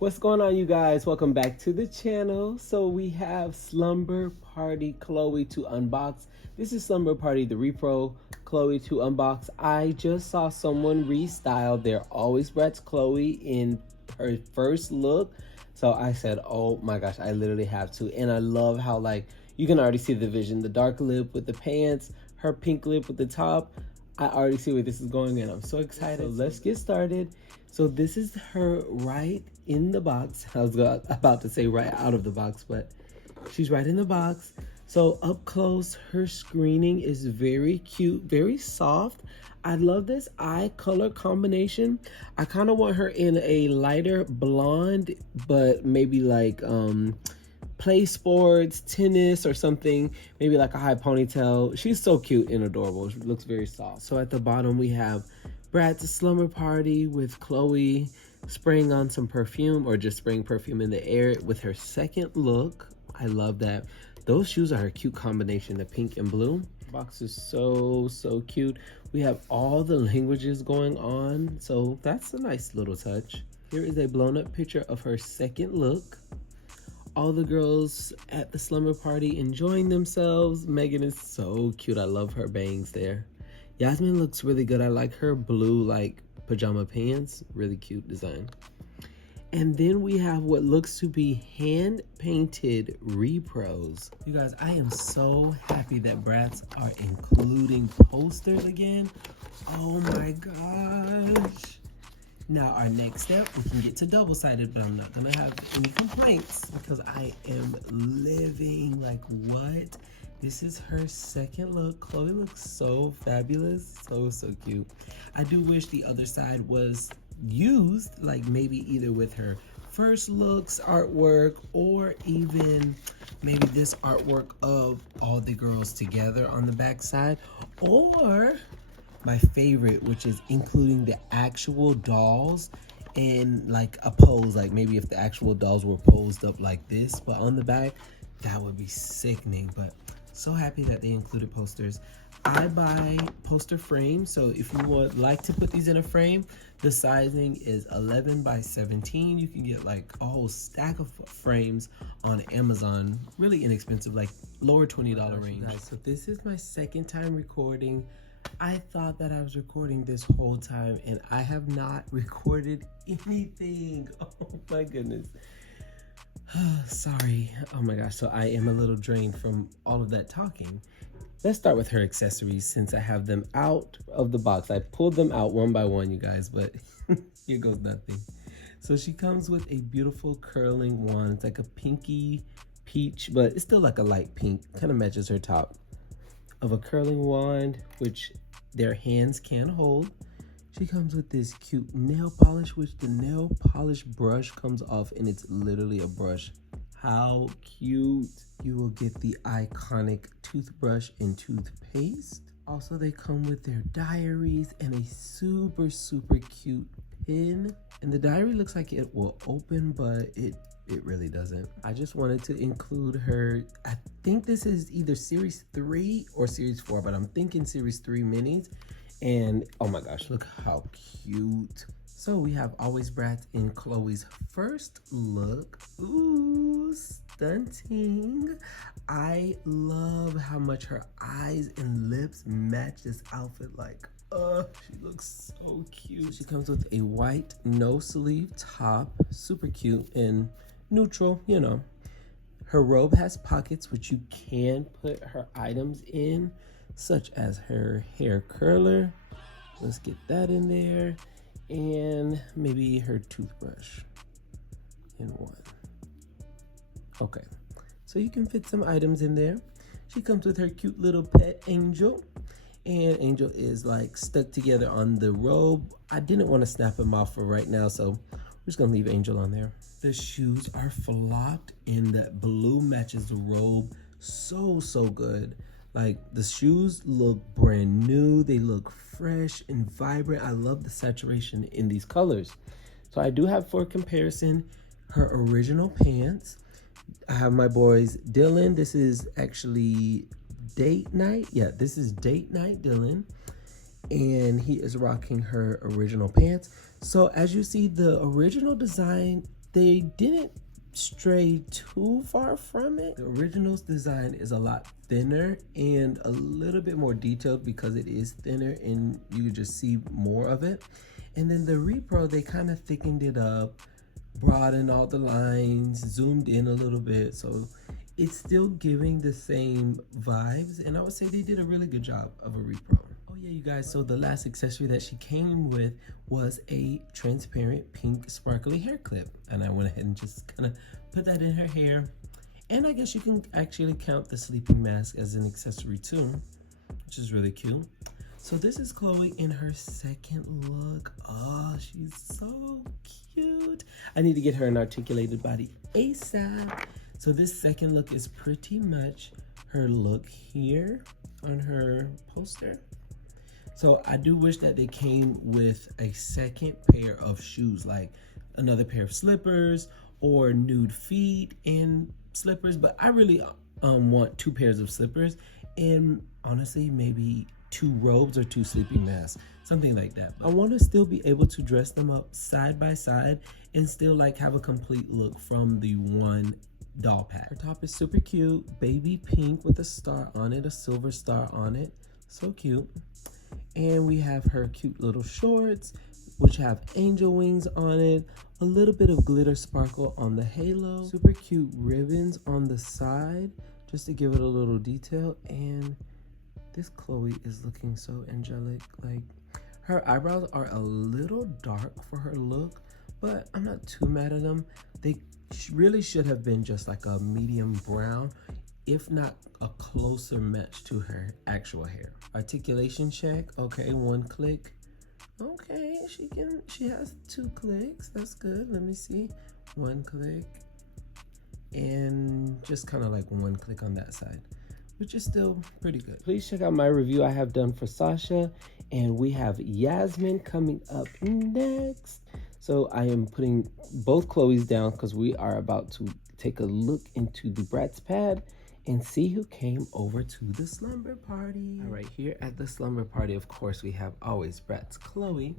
What's going on, you guys? Welcome back to the channel. So we have Slumber Party Cloe to unbox. This is Slumber Party, the Repro Cloe to unbox. I just saw someone restyle their Always Bratz Cloe in her first look. So I said, oh my gosh, I literally have to. And I love how, like, you can already see the vision. The dark lip with the pants, her pink lip with the top. I already see where this is going and I'm so excited. So let's get started. So this is her right in the box. I was about to say right out of the box, but she's right in the box. So up close, her screening is very cute, very soft. I love this eye color combination. I kind of want her in a lighter blonde, but maybe like play sports, tennis or something, maybe like a high ponytail. She's so cute and adorable. She looks very soft. So at the bottom we have Bratz Slumber Party with Cloe spraying on some perfume, or just spraying perfume in the air with her second look. I love that. Those shoes are a cute combination, the pink and blue. Box is so cute. We have all the languages going on, so that's a nice little touch. Here is a blown up picture of her second look. All the girls at the slumber party enjoying themselves. Megan is so cute. I love her bangs there. Yasmin looks really good. I like her blue like pajama pants. Really cute design. And then we have what looks to be hand painted repros. You guys, I am so happy that Bratz are including posters again. Oh my gosh. Now our next step, we can get to double-sided, but I'm not gonna have any complaints because I am living. Like, what? This is her second look. Cloe looks so fabulous, so cute. I do wish the other side was used, like maybe either with her first looks artwork, or even maybe this artwork of all the girls together on the back side, or my favorite, which is including the actual dolls in like a pose, like maybe if the actual dolls were posed up like this but on the back, that would be sickening. But so happy that they included posters. I buy poster frames, so if you would like to put these in a frame, the sizing is 11 by 17. You can get like a whole stack of frames on Amazon, really inexpensive, like lower $20 range. Guys, so this is my second time recording. I thought that I was recording this whole time and I have not recorded anything. Oh my goodness. Sorry. Oh my gosh. So I am a little drained from all of that talking. Let's start with her accessories since I have them out of the box. I pulled them out one by one, you guys, but here goes nothing. So she comes with a beautiful curling wand. It's like a pinky peach, but it's still like a light pink. Kind of matches her top. Of a curling wand, which their hands can hold. She comes with this cute nail polish, which the nail polish brush comes off and it's literally a brush. How cute. You will get the iconic toothbrush and toothpaste. Also, they come with their diaries and a super cute pin. And the diary looks like it will open, but it really doesn't. I just wanted to include her. I think this is either series 3 or series 4, but I'm thinking series 3 minis. And oh my gosh, look how cute. So we have Always Bratz in Cloe's first look. Ooh, stunting. I love how much her eyes and lips match this outfit. Like, she looks so cute. So she comes with a white no sleeve top, super cute and neutral, you know. Her robe has pockets which you can put her items in, such as her hair curler. Let's get that in there. And maybe her toothbrush in one. Okay, so you can fit some items in there. She comes with her cute little pet Angel. And Angel is like stuck together on the robe. I didn't want to snap him off for right now, so we're just gonna leave Angel on there. The shoes are flopped and that blue matches the robe so good. Like, the shoes look brand new. They look fresh and vibrant. I love the saturation in these colors. So I do have, for comparison, her original pants. I have my boys Dylan. This is actually date night. Yeah, this is date night Dylan. And he is rocking her original pants. So as you see, the original design they didn't stray too far from it. The original's design is a lot thinner and a little bit more detailed because it is thinner and you can just see more of it. And then the Repro, they kind of thickened it up, broadened all the lines, zoomed in a little bit, so it's still giving the same vibes, and I would say they did a really good job of a Repro. Oh yeah, you guys, so the last accessory that she came with was a transparent pink sparkly hair clip, and I went ahead and just kind of put that in her hair. And I guess you can actually count the sleeping mask as an accessory too, which is really cute. So this is Cloe in her second look. Oh, she's so cute. I need to get her an articulated body ASAP. So this second look is pretty much her look here on her poster. So I do wish that they came with a second pair of shoes, like another pair of slippers or nude feet and slippers, but I really want 2 pairs of slippers and honestly maybe 2 robes or 2 sleeping masks, something like that. But I want to still be able to dress them up side by side and still like have a complete look from the one doll pack. Her top is super cute, baby pink with a star on it, a silver star on it, so cute. And we have her cute little shorts, which have angel wings on it, a little bit of glitter sparkle on the halo, super cute ribbons on the side just to give it a little detail. And this Cloe is looking so angelic. Like, her eyebrows are a little dark for her look, but I'm not too mad at them. They really should have been just like a medium brown, if not a closer match to her actual hair. Articulation check, okay, 1 click. Okay, she has 2 clicks, that's good. Let me see, 1 click, and just kind of like 1 click on that side, which is still pretty good. Please check out my review I have done for Sasha, and we have Yasmin coming up next. So I am putting both Chloe's down because we are about to take a look into the Bratz pad and see who came over to the slumber party. All right, here at the slumber party, of course, we have always Bratz Cloe.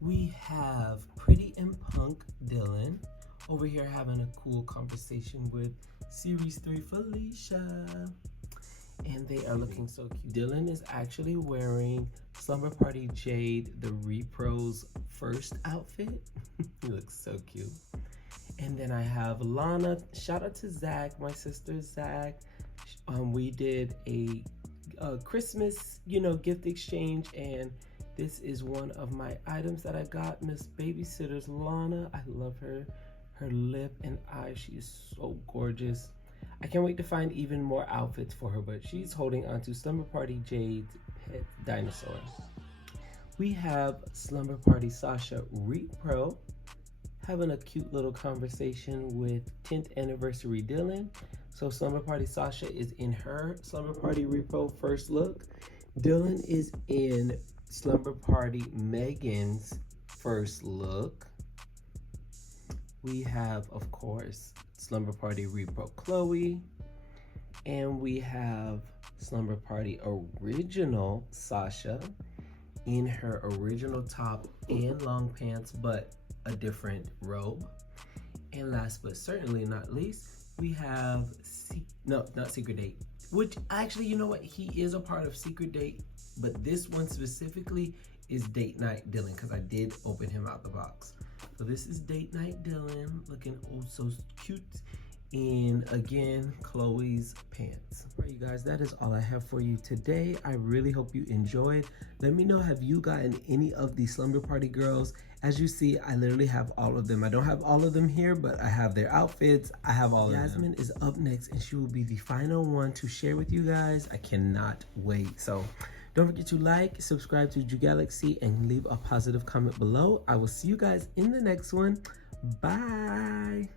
We have Pretty and Punk Dylan over here having a cool conversation with Series 3 Felicia. And they are looking so cute. Dylan is actually wearing Slumber Party Jade, the Repro's first outfit. He looks so cute. And then I have Lana. Shout out to Zach, my sister Zach. We did a Christmas, gift exchange, and this is one of my items that I got. Miss Babysitter's Lana. I love her. Her lip and eyes. She is so gorgeous. I can't wait to find even more outfits for her, but she's holding on to Slumber Party Jade's pet dinosaur. We have Slumber Party Sasha Repro having a cute little conversation with 10th Anniversary Dylan. So Slumber Party Sasha is in her Slumber Party Repro first look. Dylan is in Slumber Party Megan's first look. We have, of course, Slumber Party Repro Cloe, and we have Slumber Party Original Sasha in her original top and long pants, but a different robe. And last but certainly not least, we have not Secret Date, which actually, you know what, he is a part of Secret Date, but this one specifically is Date Night Dylan, because I did open him out the box. So this is Date Night Dylan, looking oh so cute in, again, Chloe's pants. All right, you guys, that is all I have for you today. I really hope you enjoyed. Let me know, have you gotten any of the Slumber Party girls? As you see, I literally have all of them. I don't have all of them here, but I have their outfits. I have all of them. Yasmin is up next, and she will be the final one to share with you guys. I cannot wait. So don't forget to like, subscribe to Ju Galaxy, and leave a positive comment below. I will see you guys in the next one. Bye.